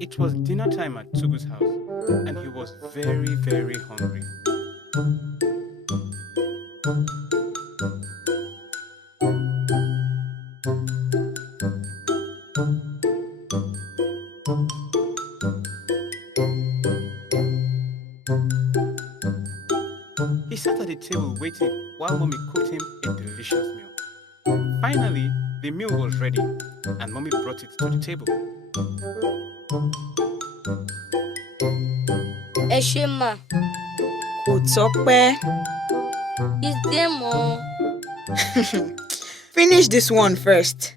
It was dinner time at Tugu's house, and he was very, very hungry. He sat at the table waiting while Mommy cooked him a delicious meal. Finally, the meal was ready, and Mommy brought it to the table. Eshema, Kò tọ́pẹ́. is there more? Finish this one first.